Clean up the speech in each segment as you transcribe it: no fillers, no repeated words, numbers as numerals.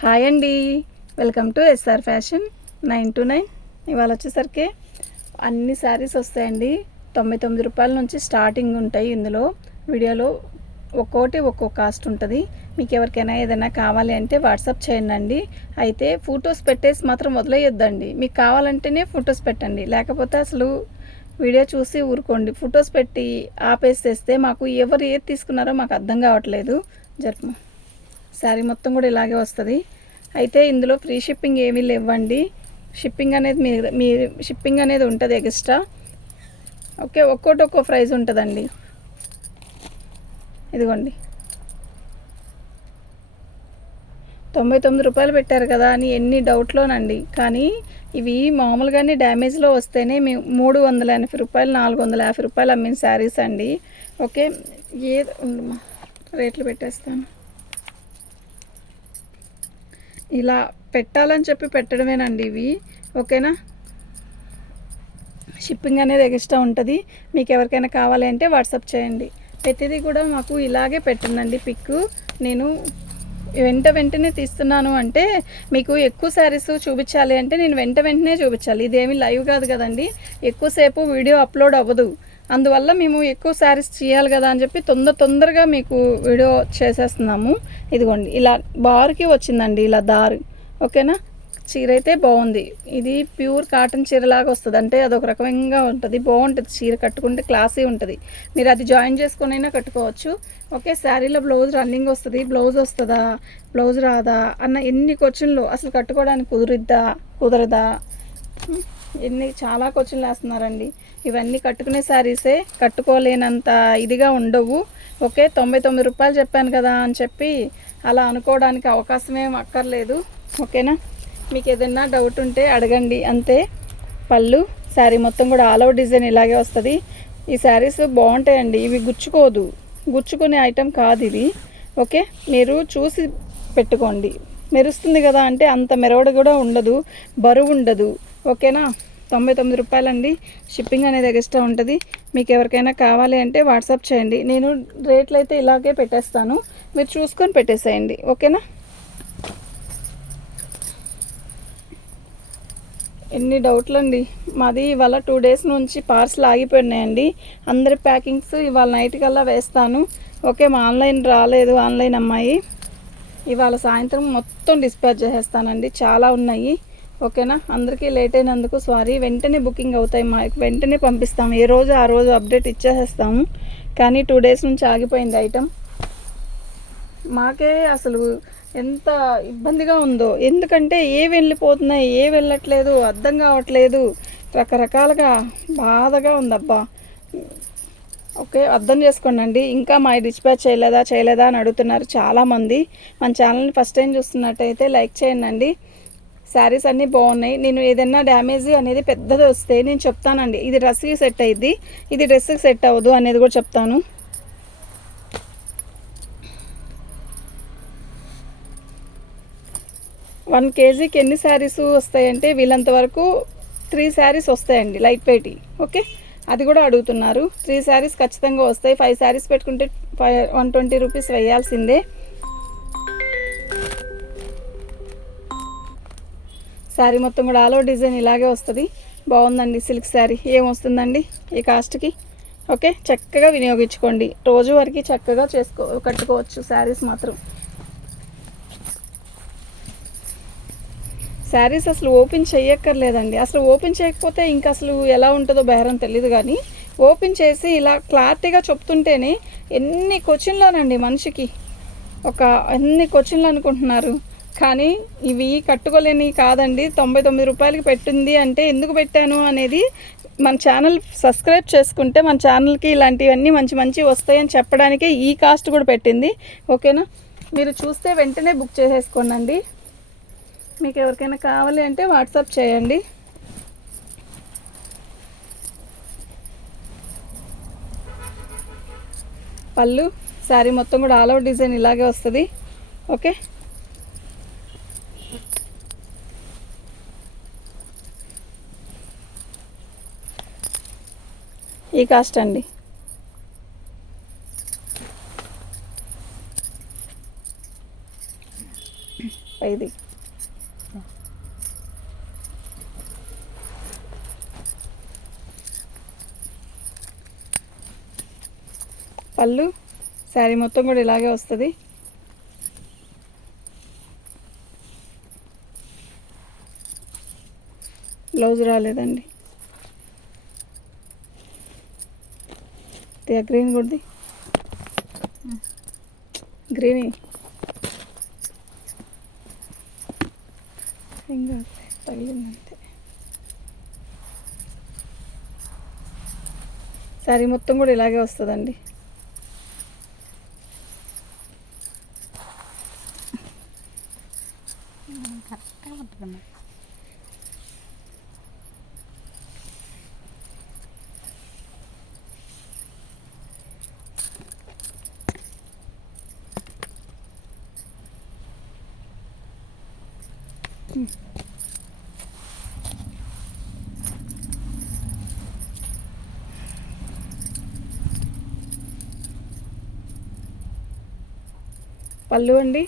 Hi అండి, welcome to SR fashion 929. ఇవాళ వచ్చేసరికి అన్ని శారీస్ వస్తాయండి. 99 రూపాయల నుంచి స్టార్టింగ్ ఉంటాయి. ఇందులో వీడియోలో ఒక్కోటి ఒక్కో కాస్ట్ ఉంటుంది. మీకు ఎవరికైనా ఏదైనా కావాలి అంటే వాట్సాప్ చేయండి. అయితే ఫొటోస్ పెట్టేసి మాత్రం వదిలేయొద్దండి. మీకు కావాలంటేనే ఫొటోస్ పెట్టండి, లేకపోతే అసలు వీడియో చూసి ఊరుకోండి. ఫొటోస్ పెట్టి ఆపేసేస్తే మాకు ఎవరు ఏది తీసుకున్నారో మాకు అర్థం కావట్లేదు. జరుపు శారీ మొత్తం కూడా ఇలాగే వస్తుంది. అయితే ఇందులో ఫ్రీ షిప్పింగ్ ఏమీ లేవండి. షిప్పింగ్ అనేది మీ షిప్పింగ్ అనేది ఉంటుంది ఎక్స్ట్రా. ఓకే, ఒక్కోటి ఒక్కో ప్రైస్ ఉంటుందండి. ఇదిగోండి 99 రూపాయలు పెట్టారు కదా అని ఎన్ని డౌట్లోనండి. కానీ ఇవి మామూలుగానే డ్యామేజ్లో వస్తేనే మేము 380 రూపాయలు 450 రూపాయలు అమ్మిన శారీస్ అండి. ఓకే, ఏది రేట్లు పెట్టేస్తాను. ఇలా పెట్టాలని చెప్పి పెట్టడమేనండి ఇవి. ఓకేనా, షిప్పింగ్ అనేది ఎక్స్ట్రా ఉంటుంది. మీకు ఎవరికైనా కావాలి అంటే వాట్సాప్ చేయండి. ప్రతిదీ కూడా మాకు ఇలాగే పెట్టండి పిక్. నేను వెంటనే తీస్తున్నాను అంటే మీకు ఎక్కువ శారీస్ చూపించాలి అంటే నేను వెంటనే చూపించాలి. ఇదేమి లైవ్ కాదు కదండి, ఎక్కువసేపు వీడియో అప్లోడ్ అవ్వదు. అందువల్ల మేము ఎక్కువ శారీస్ చేయాలి కదా అని చెప్పి తొందరగా మీకు వీడియో చేసేస్తున్నాము. ఇదిగోండి ఇలా బార్కి వచ్చిందండి, ఇలా దారు. ఓకేనా, చీర అయితే బాగుంది. ఇది ప్యూర్ కాటన్ చీరలాగా వస్తుంది, అంటే అదొక రకంగా ఉంటుంది. బాగుంటుంది చీర, కట్టుకుంటే క్లాసీ ఉంటుంది. మీరు అది జాయిన్ చేసుకునైనా కట్టుకోవచ్చు. ఓకే, శారీలో బ్లౌజ్ రన్నింగ్ వస్తుంది. బ్లౌజ్ వస్తుందా, బ్లౌజ్ రాదా అన్న ఎన్ని క్వశ్చన్లు. అసలు కట్టుకోవడానికి కుదరదా చాలా క్వశ్చన్లు వేస్తున్నారండి. ఇవన్నీ కట్టుకునే శారీసే, కట్టుకోలేనంత ఇదిగా ఉండవు. ఓకే, 99 రూపాయలు చెప్పాను కదా అని చెప్పి అలా అనుకోవడానికి అవకాశమేం అక్కర్లేదు. ఓకేనా, మీకు ఏదైనా డౌట్ ఉంటే అడగండి అంతే. పళ్ళు శారీ మొత్తం కూడా ఆల్ ఓవర్ డిజైన్ ఇలాగే వస్తుంది. ఈ శారీస్ బాగుంటాయండి, ఇవి గుచ్చుకునే ఐటెం కాదు ఇది. ఓకే, మీరు చూసి పెట్టుకోండి. మెరుస్తుంది కదా అంటే అంత మెరవడ కూడా ఉండదు, బరువు ఉండదు. ఓకేనా, 99 రూపాయలండి. షిప్పింగ్ అనేది ఎక్స్ట్రా ఉంటుంది. మీకు ఎవరికైనా కావాలి అంటే వాట్సాప్ చేయండి. నేను రేట్లు అయితే ఇలాగే పెట్టేస్తాను, మీరు చూసుకొని పెట్టేసేయండి. ఓకేనా, ఎన్ని డౌట్లు అండి. మాది ఇవాళ 2 డేస్ నుంచి పార్సల్ ఆగిపోయినాయండి. అందరి ప్యాకింగ్స్ ఇవాళ నైట్ కల్లా వేస్తాను. ఓకే, మా ఆన్లైన్ రాలేదు, ఆన్లైన్ అమ్మాయి. ఇవాళ సాయంత్రం మొత్తం డిస్పాచ్ చేసేస్తానండి, చాలా ఉన్నాయి. ఓకేనా, అందరికీ లేట్ అయినందుకు సారీ. వెంటనే బుకింగ్ అవుతాయి, మాకు వెంటనే పంపిస్తాము. ఏ రోజు ఆ రోజు అప్డేట్ ఇచ్చేసేస్తాము. కానీ 2 డేస్ నుంచి ఆగిపోయింది ఐటెం. మాకే అసలు ఎంత ఇబ్బందిగా ఉందో, ఎందుకంటే ఏ వెళ్ళిపోతున్నాయి ఏ వెళ్ళట్లేదు అర్థం కావట్లేదు. రకరకాలుగా బాధగా ఉందబ్బా. ఓకే, అర్థం చేసుకోండి. ఇంకా మా డిస్పాచ్ చేయలేదా అని అడుగుతున్నారు చాలామంది. మన ఛానల్ని ఫస్ట్ టైం చూస్తున్నట్టయితే లైక్ చేయండి. శారీస్ అన్నీ బాగున్నాయి. నేను ఏదైనా డ్యామేజ్ అనేది పెద్దది వస్తే నేను చెప్తానండి. ఇది డ్రెస్కి సెట్ అయ్యిద్ది, ఇది డ్రెస్కి సెట్ అవ్వదు అనేది కూడా చెప్తాను. వన్ కేజీకి ఎన్ని శారీస్ వస్తాయంటే వీళ్ళంత వరకు 3 శారీస్ వస్తాయండి, లైట్ వెయిట్. ఓకే, అది కూడా అడుగుతున్నారు. 3 శారీస్ ఖచ్చితంగా వస్తాయి. 5 శారీస్ పెట్టుకుంటే 120 రూపీస్ వేయాల్సిందే. శారీ మొత్తం కూడా ఆల్ ఓవర్ డిజైన్ ఇలాగే వస్తుంది. బాగుందండి సిల్క్ శారీ. ఏమొస్తుందండి ఈ కాస్ట్కి. ఓకే, చక్కగా వినియోగించుకోండి. రోజు వరకు చక్కగా కట్టుకోవచ్చు శారీస్ మాత్రం. శారీస్ అసలు ఓపెన్ చేయక్కర్లేదండి. అసలు ఓపెన్ చేయకపోతే ఇంకా అసలు ఎలా ఉంటుందో బేరం తెలియదు. కానీ ఓపెన్ చేసి ఇలా క్లారిటీగా చెప్తుంటేనే ఎన్ని క్వశ్చన్లోనండి మనిషికి, ఎన్ని క్వశ్చన్లు అనుకుంటున్నారు. కానీ ఇవి కట్టుకోలేని కాదండి. 99 రూపాయలకి పెట్టింది అంటే ఎందుకు పెట్టాను అనేది మన ఛానల్ సబ్స్క్రైబ్ చేసుకుంటే మన ఛానల్కి ఇలాంటివన్నీ మంచి వస్తాయని చెప్పడానికే ఈ కాస్ట్ కూడా పెట్టింది. ఓకేనా, మీరు చూస్తే వెంటనే బుక్ చేసేసుకోండి. మీకు ఎవరికైనా కావాలి అంటే వాట్సాప్ చేయండి. పళ్ళు శారీ మొత్తం కూడా ఆల్ ఓవర్ డిజైన్ ఇలాగే వస్తుంది. ఓకే, ఈ కాస్ట్ అండి. పైది. పళ్ళు శారీ మొత్తం కూడా ఇలాగే వస్తుంది. బ్లౌజ్ రాలేదండి. గ్రీన్ కొద్ది గ్రీన్ ఇంకా తగిలిందంతే. శారీ మొత్తం కూడా ఇలాగే వస్తుందండి. పళ్ళు అండి,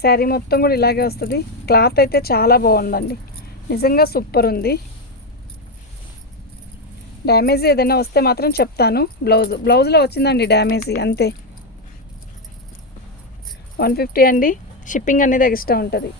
శారీ మొత్తం కూడా ఇలాగే వస్తుంది. క్లాత్ అయితే చాలా బాగుందండి, నిజంగా సూపర్ ఉంది. డ్యామేజ్ ఏదైనా వస్తే మాత్రం చెప్తాను. బ్లౌజ్లో వచ్చిందండి డ్యామేజీ, అంతే. 150 అండి. షిప్పింగ్ అనేది ఎక్స్ట్రా ఉంటుంది.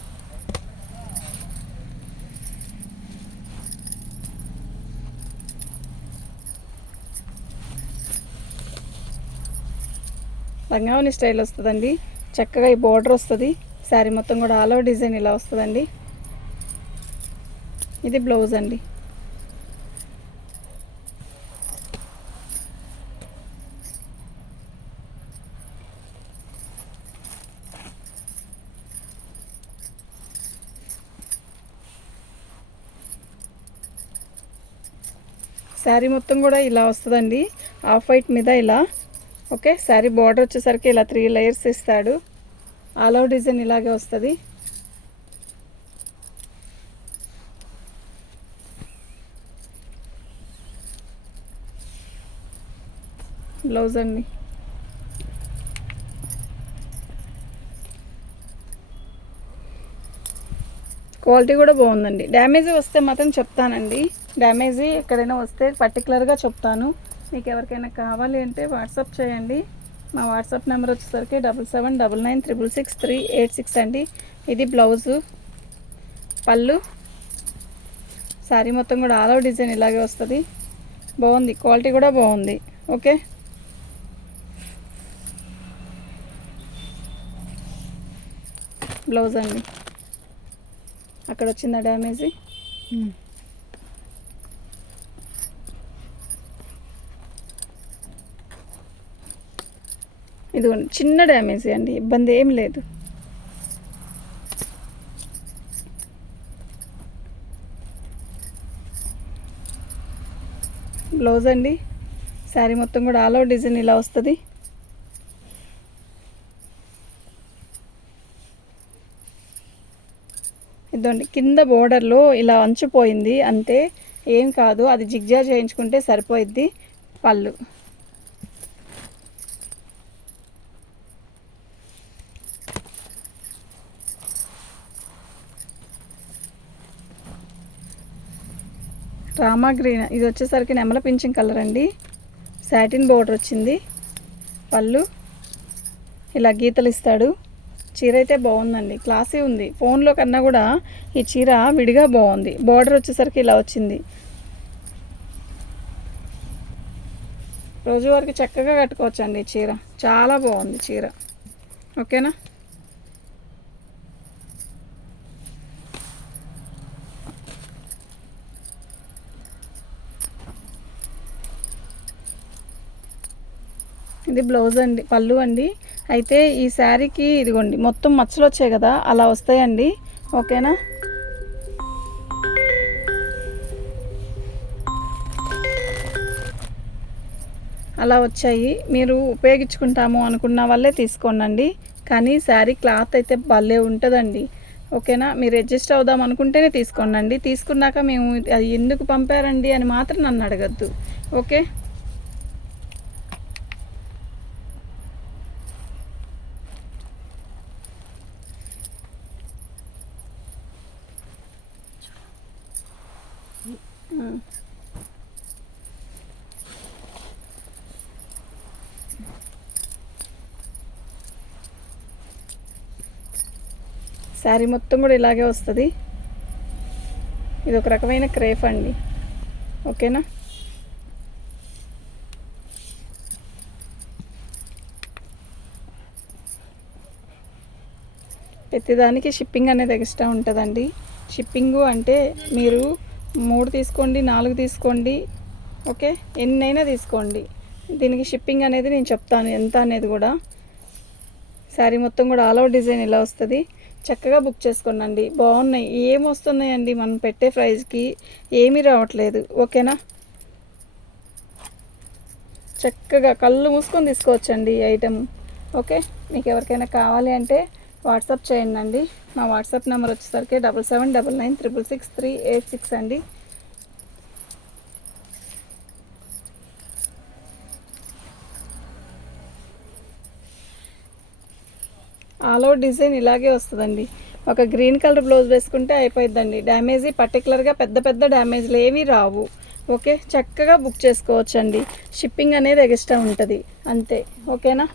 లంగావని స్టైల్ వస్తుందండి. చక్కగా ఈ బోర్డర్ వస్తుంది. శారీ మొత్తం కూడా ఆల్ ఓవర్ డిజైన్ ఇలా వస్తుందండి. ఇది బ్లౌజ్ అండి. శారీ మొత్తం కూడా ఇలా వస్తుందండి, ఆఫ్ వైట్ మీద ఇలా. ఓకే, శారీ బార్డర్ వచ్చేసరికి ఇలా 3 లేయర్స్ ఇస్తాడు. ఆల్ ఓవర్ డిజైన్ ఇలాగే వస్తుంది. బ్లౌజ్ అండి. క్వాలిటీ కూడా బాగుందండి. డ్యామేజ్ వస్తే మాత్రం చెప్తానండి. డ్యామేజీ ఎక్కడైనా వస్తే పర్టికులర్గా చెప్తాను. మీకు ఎవరికైనా కావాలి అంటే వాట్సాప్ చేయండి. మా వాట్సాప్ నెంబర్ వచ్చేసరికి 7799666386 అండి. ఇది బ్లౌజు. పళ్ళు, శారీ మొత్తం కూడా ఆల్ ఓవర్ డిజైన్ ఇలాగే వస్తుంది. బాగుంది, క్వాలిటీ కూడా బాగుంది. ఓకే, బ్లౌజ్ అండి. అక్కడ వచ్చిందా డ్యామేజీ? ఇదిగోండి, చిన్న డ్యామేజీ అండి, ఇబ్బంది ఏం లేదు. బ్లౌజ్ అండి. శారీ మొత్తం కూడా ఆల్ ఓవర్ డిజైన్ ఇలా వస్తుంది. ఇదండి, కింద బోర్డర్లో ఇలా అంచుపోయింది అంతే, ఏం కాదు. అది జిగ్జా చేయించుకుంటే సరిపోయిద్ది. పళ్ళు, రామా గ్రీన్, ఇది వచ్చేసరికి నెమల పింఛన్ కలర్ అండి. సాటిన్ బోర్డర్ వచ్చింది. పళ్ళు ఇలా గీతలు ఇస్తాడు. చీర అయితే బాగుందండి, క్లాసీ ఉంది. ఫోన్లో కన్నా కూడా ఈ చీర విడిగా బాగుంది. బోర్డర్ వచ్చేసరికి ఇలా వచ్చింది. రోజువారికి చక్కగా కట్టుకోవచ్చండి ఈ చీర, చాలా బాగుంది చీర. ఓకేనా? ఇది బ్లౌజ్ అండి, పళ్ళు అండి. అయితే ఈ శారీకి ఇదిగోండి మొత్తం మచ్చలు వచ్చాయి కదా, అలా వస్తాయండి. ఓకేనా? అలా వచ్చాయి. మీరు ఉపయోగించుకుంటాము అనుకున్న వాళ్ళే తీసుకోండి. కానీ శారీ క్లాత్ అయితే భలే ఉంటుందండి. ఓకేనా? మీరు అడ్జస్ట్ అవుదాం అనుకుంటేనే తీసుకోండి. తీసుకున్నాక మేము అది ఎందుకు పంపారండి అని మాత్రం నన్ను అడగద్దు. ఓకే? శారీ మొత్తం కూడా ఇలాగే వస్తుంది. ఇది ఒక రకమైన క్రేప్ అండి. ఓకేనా? ప్రతిదానికి షిప్పింగ్ అనేది ఎక్స్ట్రా ఉంటుందండి. షిప్పింగు అంటే మీరు 3 తీసుకోండి, 4 తీసుకోండి, ఓకే, ఎన్నైనా తీసుకోండి, దీనికి షిప్పింగ్ అనేది నేను చెప్తాను ఎంత అనేది కూడా. శారీ మొత్తం కూడా ఆల్ ఓవర్ డిజైన్ ఇలా వస్తుంది. చక్కగా బుక్ చేసుకోండి. బాగున్నాయి. ఏమి వస్తున్నాయండి మనం పెట్టే ప్రైస్కి? ఏమీ రావట్లేదు. ఓకేనా? చక్కగా కళ్ళు మూసుకొని తీసుకోవచ్చండి ఈ ఐటమ్. ఓకే, మీకు ఎవరికైనా కావాలి అంటే వాట్సాప్ చేయండి. మా వాట్సాప్ నెంబర్ వచ్చేసరికి 7799666386 అండి. ఆల్ ఓవర్ డిజైన్ ఇలాగే వస్తుందండి. ఒక గ్రీన్ కలర్ బ్లౌజ్ వేసుకుంటే అయిపోయిద్దండి. డ్యామేజీ పర్టికులర్గా పెద్ద పెద్ద డ్యామేజ్లు ఏమీ రావు. ఓకే, చక్కగా బుక్ చేసుకోవచ్చండి. షిప్పింగ్ అనేది ఎక్స్ట్రా ఉంటుంది అంతే. ఓకేనా?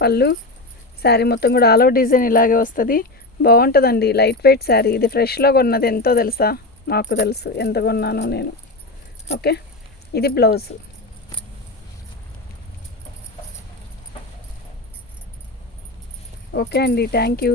పళ్ళు శారీ మొత్తం కూడా ఆల్ ఓవర్ డిజైన్ ఇలాగే వస్తుంది. బాగుంటుందండి. Light weight sari. ఇది ఫ్రెష్లో కొన్నది. ఎంతో తెలుసా? మాకు తెలుసు ఎంత కొన్నాను నేను. ఓకే, ఇది బ్లౌజ్. ఓకే అండి, థ్యాంక్ యూ.